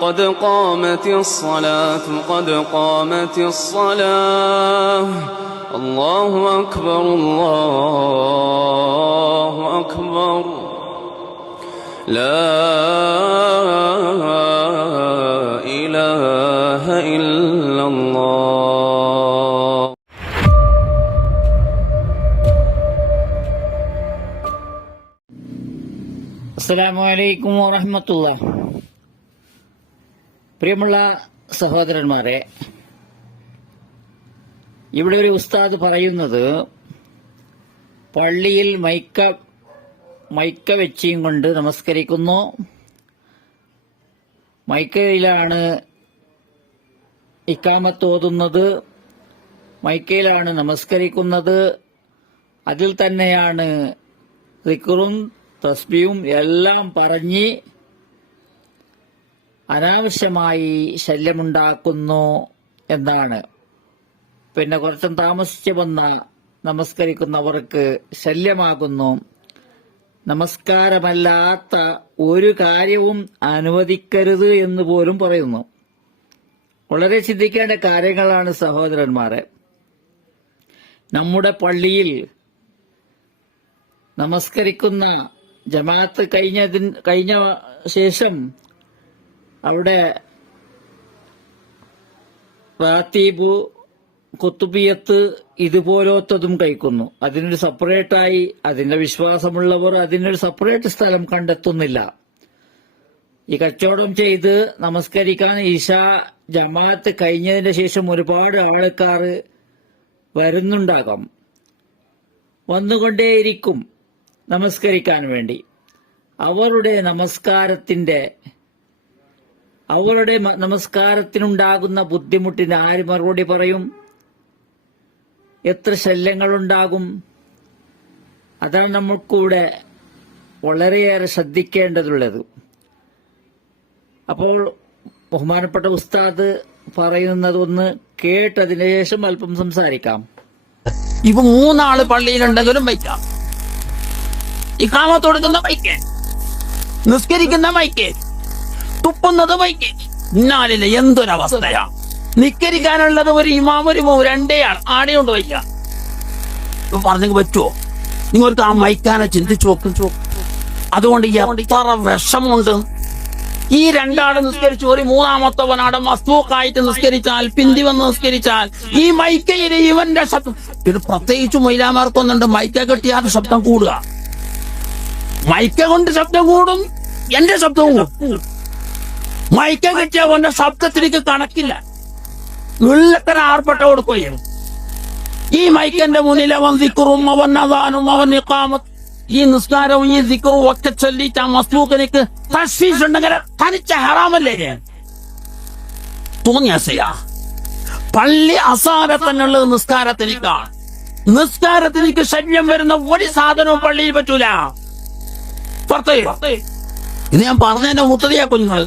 قد قامت الصلاة قد قامت الصلاة. الله أكبر الله أكبر. لا إله إلا الله. السلام عليكم ورحمة الله. പ്രിയമുള്ള സഹോദരന്മാരെ ഇവിടെ ഒരു ഉസ്താദ് പറയുന്നത് പള്ളിയിൽ മൈക്ക മൈക്ക വെച്ചിയും കൊണ്ട് നമസ്കരിക്കുന്നു. മൈക്കയിലാണ് ഇക്കാമത്ത് ഓതുന്നത്. മൈക്കയിലാണ് നമസ്കരിക്കുന്നത്. അതിൽ തന്നെയാണ് റിക്കറും തസ്ബിയും എല്ലാം പറഞ്ഞ് അനാവശ്യമായി ശല്യമുണ്ടാക്കുന്നു എന്നാണ്. പിന്നെ കുറച്ചും താമസിച്ചു വന്ന നമസ്കരിക്കുന്നവർക്ക് ശല്യമാകുന്നു. നമസ്കാരമല്ലാത്ത ഒരു കാര്യവും അനുവദിക്കരുത് എന്ന് പോലും പറയുന്നു. വളരെ ചിന്തിക്കേണ്ട കാര്യങ്ങളാണ് സഹോദരന്മാരെ. നമ്മുടെ പള്ളിയിൽ നമസ്കരിക്കുന്ന ജമാഅത്ത് കഴിഞ്ഞതിന് കഴിഞ്ഞ ശേഷം അവിടെ റാത്തീബു കൊത്തുപിയത്ത് ഇതുപോലത്തതും കഴിക്കുന്നു. അതിനൊരു സെപ്പറേറ്റായി അതിന്റെ വിശ്വാസമുള്ളവർ അതിനൊരു സെപ്പറേറ്റ് സ്ഥലം കണ്ടെത്തുന്നില്ല. ഈ കച്ചവടം ചെയ്ത് നമസ്കരിക്കാൻ ഈഷ ജമാഅത്ത് കഴിഞ്ഞതിന് ശേഷം ഒരുപാട് ആൾക്കാർ വരുന്നുണ്ടാകാം. വന്നുകൊണ്ടേയിരിക്കും നമസ്കരിക്കാൻ വേണ്ടി. അവരുടെ നമസ്കാരത്തിന്റെ അവരുടെ മ- നമസ്കാരത്തിനുണ്ടാകുന്ന ബുദ്ധിമുട്ടിന് ആര് മറുപടി പറയും? എത്ര ശല്യങ്ങളുണ്ടാകും? അതാണ് നമ്മൾക്കൂടെ വളരെയേറെ ശ്രദ്ധിക്കേണ്ടതുള്ളത്. അപ്പോൾ ബഹുമാനപ്പെട്ട ഉസ്താദ് പറയുന്നതൊന്ന് കേട്ടതിന് ശേഷം അല്പം സംസാരിക്കാം. ഇവ മൂന്നാൾ പള്ളിയിലുണ്ടെങ്കിലും വയ്ക്കാം. ഇക്കാമത്ത് കൊടുക്കുന്ന വൈക്ക് നിസ്കരിക്കുന്ന വൈക്ക് തുപ്പുന്നത് വൈക്ക് ഇന്നാലില്ല എന്തൊരവസ്ഥയാ? നിക്കരിക്കാനുള്ളത് ഒരു ഇമാം ഒരു രണ്ടേ ആൾ ആടെയുണ്ട് വയ്ക്കാം ഇപ്പൊ പറഞ്ഞെങ്കിൽ പറ്റുമോ നിങ്ങൾക്ക് ആ മൈക്കാനെ ചിന്തിച്ചു നോക്കും. അതുകൊണ്ട് എത്ര വിഷമുണ്ട് ഈ രണ്ടാൾ നിസ്കരിച്ചു. ഒരു മൂന്നാമത്തവനാടെ മസ്തൂക്കായിട്ട് നിസ്കരിച്ചാൽ പിന്തി വന്ന് നിസ്കരിച്ചാൽ ഈ മൈക്കയിലെ ഇവന്റെ ശബ്ദം പിന്നെ പ്രത്യേകിച്ച് മൈലാമാർക്കൊന്നുണ്ട്. മൈക്ക കെട്ടിയാൽ ശബ്ദം കൂടുക. മൈക്ക കൊണ്ട് ശബ്ദം കൂടും എന്റെ ശബ്ദവും കൂടും. മൈക്ക കിട്ടിയ അവന്റെ ശബ്ദത്തിലേക്ക് കണക്കില്ല. ഉള്ളത്തര ആർപ്പെട്ട കൊടുക്കുകയും. ഈ മൈക്കന്റെ മുന്നിൽ അവൻ ദിക്കുറും അവൻ അതാനും അവൻ നിക്കാമത്ത് ഈ നിസ്കാരവും ഈ ദിക്കുറും ഒക്കെ ചൊല്ലിട്ട് ആ മസ്ലൂക്കനിക്ക് തശ്വീസ് ഉണ്ടെങ്കിൽ തനിച്ച ഹറാമല്ലേ തോന്നിയാസയാ പള്ളി അസാര തന്നെയുള്ളത് നിസ്കാരത്തിലേക്കാണ്. നിസ്കാരത്തിലേക്ക് ശല്യം വരുന്ന ഒരു സാധനവും പള്ളിയിൽ പറ്റൂല. പുറത്തേ ഇത് ഞാൻ പറഞ്ഞതിന്റെ മുത്തതിയാ കുഞ്ഞുങ്ങൾ.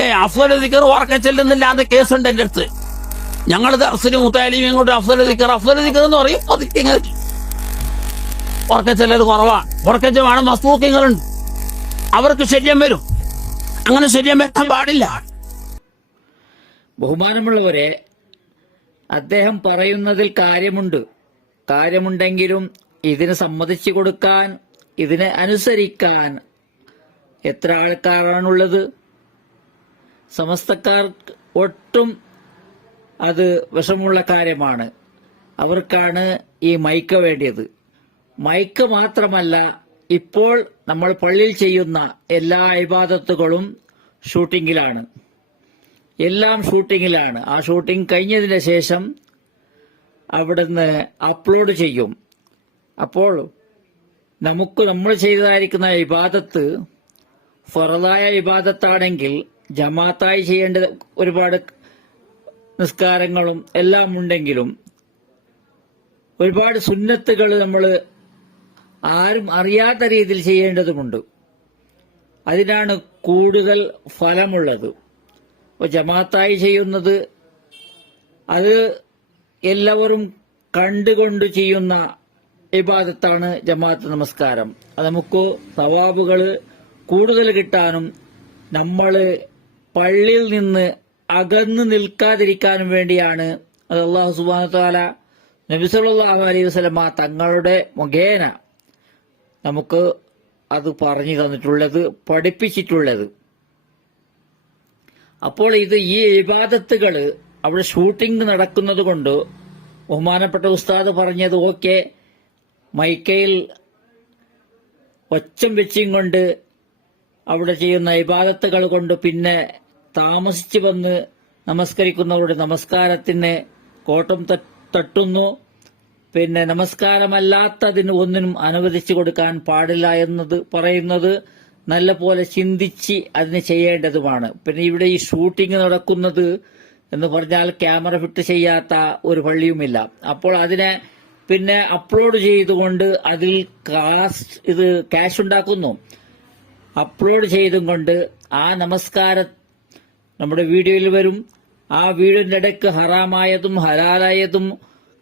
ഏ അഫ്സൽ ദിക്കർ ഉറക്ക ചെല്ലുന്നില്ലാതെ കേസുണ്ട് എന്റെ അടുത്ത്. ഞങ്ങൾ ദർശനം മുത്താലിയും കൊണ്ട് അഫ്സൽ ദിക്കർ. അഫ്സൽ ദിക്കർ എന്ന് പറയും പതുക്കെ ഇങ്ങനെ ഉറക്ക ചെല്ലൽ കുറവാണ് ഉറക്കച്ച വേണം മസ്തൂക്കിങ്ങളുണ്ട് അവർക്ക് ശല്യം വരും. അങ്ങനെ ശല്യം വെക്കാൻ പാടില്ല. ബഹുമാനമുള്ളവരെ അദ്ദേഹം പറയുന്നതിൽ കാര്യമുണ്ട്. കാര്യമുണ്ടെങ്കിലും ഇതിന് സമ്മതിച്ചു കൊടുക്കാൻ ഇതിനെ അനുസരിക്കാൻ എത്ര ആൾക്കാരാണുള്ളത്? സമസ്തക്കാർ ഒട്ടും അത് വിഷമുള്ള കാര്യമാണ്. അവർക്കാണ് ഈ മൈക്ക വേണ്ടിയത്. മൈക്ക് മാത്രമല്ല ഇപ്പോൾ നമ്മൾ പള്ളിയിൽ ചെയ്യുന്ന എല്ലാ ഇബാദത്തുകളും ഷൂട്ടിങ്ങിലാണ്. എല്ലാം ഷൂട്ടിങ്ങിലാണ്. ആ ഷൂട്ടിംഗ് കഴിഞ്ഞതിന് ശേഷം അവിടുന്ന് അപ്ലോഡ് ചെയ്യും. അപ്പോൾ നമുക്ക് നമ്മൾ ചെയ്തതായിരിക്കുന്ന ഇബാദത്ത് ഫറതായ ഇബാദത്താണെങ്കിൽ ജമാത്തായി ചെയ്യേണ്ട ഒരുപാട് നിസ്കാരങ്ങളും എല്ലാം ഉണ്ടെങ്കിലും ഒരുപാട് സുന്നത്തുകൾ നമ്മൾ ആരും അറിയാത്ത രീതിയിൽ ചെയ്യേണ്ടതുമുണ്ട്. അതിനാണ് കൂടുതൽ ഫലമുള്ളത്. അപ്പോൾ ജമാത്തായി ചെയ്യുന്നത് അത് എല്ലാവരും കണ്ടുകൊണ്ട് ചെയ്യുന്ന ഇബാദത്താണ് ജമാഅത്ത് നമസ്കാരം. അത് നമുക്ക് സവാബുകൾ കൂടുതൽ കിട്ടാനും നമ്മൾ പള്ളിയിൽ നിന്ന് അകന്നു നിൽക്കാതിരിക്കാനും വേണ്ടിയാണ് അത് അള്ളാഹു നബി സല്ലല്ലാഹു അലൈഹി വസ്ലമ തങ്ങളുടെ മുഖേന നമുക്ക് അത് പറഞ്ഞു തന്നിട്ടുള്ളത് പഠിപ്പിച്ചിട്ടുള്ളത്. അപ്പോൾ ഇത് ഈ ഇബാദത്തുകൾ അവിടെ ഷൂട്ടിംഗ് നടക്കുന്നത് കൊണ്ട് ബഹുമാനപ്പെട്ട ഉസ്താദ് പറഞ്ഞത് ഓക്കെ മൈക്കയിൽ ഒച്ചം വെച്ചും കൊണ്ട് അവിടെ ചെയ്യുന്ന ഇബാദത്തുകൾ കൊണ്ട് പിന്നെ താമസിച്ചു വന്ന് നമസ്കരിക്കുന്നവരുടെ നമസ്കാരത്തിന് കോട്ടം തട്ടുന്നു. പിന്നെ നമസ്കാരമല്ലാത്തതിന് ഒന്നിനും അനുവദിച്ചു കൊടുക്കാൻ പാടില്ല എന്നത് പറയുന്നത് നല്ല പോലെ ചിന്തിച്ച് അതിന് ചെയ്യേണ്ടതുമാണ്. പിന്നെ ഇവിടെ ഈ ഷൂട്ടിംഗ് നടക്കുന്നത് എന്ന് പറഞ്ഞാൽ ക്യാമറ ഫിറ്റ് ചെയ്യാത്ത ഒരു പള്ളിയുമില്ല. അപ്പോൾ അതിനെ പിന്നെ അപ്ലോഡ് ചെയ്തുകൊണ്ട് അതിൽ കാസ്റ്റ് ഇത് ക്യാഷ് ഉണ്ടാക്കുന്നു. അപ്ലോഡ് ചെയ്തും കൊണ്ട് ആ നമസ്കാരം നമ്മുടെ വീഡിയോയിൽ വരും. ആ വീടിന്റെ ഇടയ്ക്ക് ഹറാമായതും ഹലാലായതും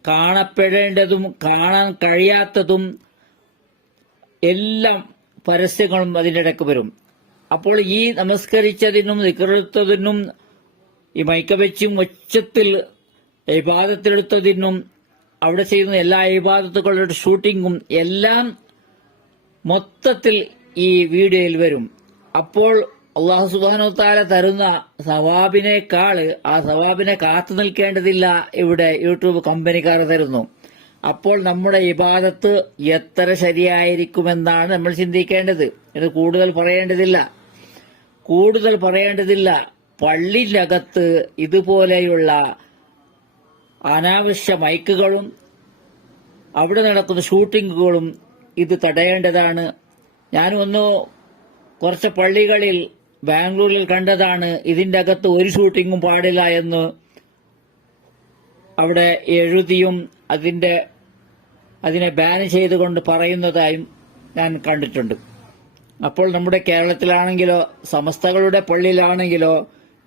കാണപ്പെടേണ്ടതും കാണാൻ കഴിയാത്തതും എല്ലാം പരസ്യങ്ങളും അതിന്റെ ഇടയ്ക്ക് വരും. അപ്പോൾ ഈ നമസ്കരിച്ചതിനും നിക്കറെടുത്തതിനും ഈ മൈക്ക വെച്ചും ഒച്ചത്തിൽ ഇബാദത്തെടുത്തതിനും അവിടെ ചെയ്യുന്ന എല്ലാ ഇബാദത്തുകളുടെ ഷൂട്ടിങ്ങും എല്ലാം മൊത്തത്തിൽ ഈ വീഡിയോയിൽ വരും. അപ്പോൾ അള്ളാഹു സുബാനോ താല തരുന്ന സവാബിനേക്കാൾ ആ സവാബിനെ കാത്തു നിൽക്കേണ്ടതില്ല ഇവിടെ യൂട്യൂബ് കമ്പനിക്കാർ തരുന്നു. അപ്പോൾ നമ്മുടെ ഇബാദത്ത് എത്ര ശരിയായിരിക്കുമെന്നാണ് നമ്മൾ ചിന്തിക്കേണ്ടത്. ഇത് കൂടുതൽ പറയേണ്ടതില്ല. കൂടുതൽ പറയേണ്ടതില്ല. പള്ളിയിലകത്ത് ഇതുപോലെയുള്ള അനാവശ്യ മൈക്കുകളും അവിടെ നടക്കുന്ന ഷൂട്ടിങ്ങുകളും ഇത് തടയേണ്ടതാണ്. ഞാനൊന്ന് കുറച്ച് പള്ളികളിൽ ബാംഗ്ലൂരിൽ കണ്ടതാണ് ഇതിന്റെ അകത്ത് ഒരു ഷൂട്ടിങ്ങും പാടില്ല എന്ന് അവിടെ എഴുതിയും അതിന്റെ അതിനെ ബാൻ ചെയ്തുകൊണ്ട് പറയുന്നതായും ഞാൻ കണ്ടിട്ടുണ്ട്. അപ്പോൾ നമ്മുടെ കേരളത്തിലാണെങ്കിലോ സമസ്തകളുടെ പള്ളിയിലാണെങ്കിലോ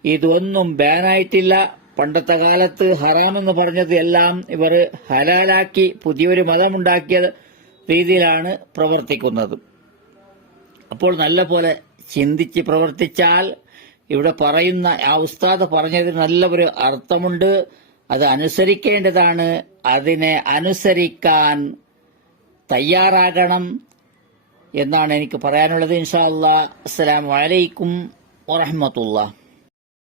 ഇതൊന്നും ബാനായിട്ടില്ല പണ്ടത്തെ കാലത്ത് ഹറാമെന്ന് പറഞ്ഞത് എല്ലാം ഇവർ ഹലാലാക്കി പുതിയൊരു മതമുണ്ടാക്കിയ രീതിയിലാണ് പ്രവർത്തിക്കുന്നത്. അപ്പോൾ നല്ല പോലെ ചിന്തിച്ച് പ്രവർത്തിച്ചാൽ ഇവിടെ പറയുന്ന ആ ഉസ്താദ് പറഞ്ഞതിന് നല്ല ഒരു അർത്ഥമുണ്ട്. അത് അനുസരിക്കേണ്ടതാണ്. അതിനെ അനുസരിക്കാൻ തയ്യാറാകണം എന്നാണ് എനിക്ക് പറയാനുള്ളത്. ഇൻഷാ അല്ലാ അസ്സലാമു വറഹമത്തുള്ള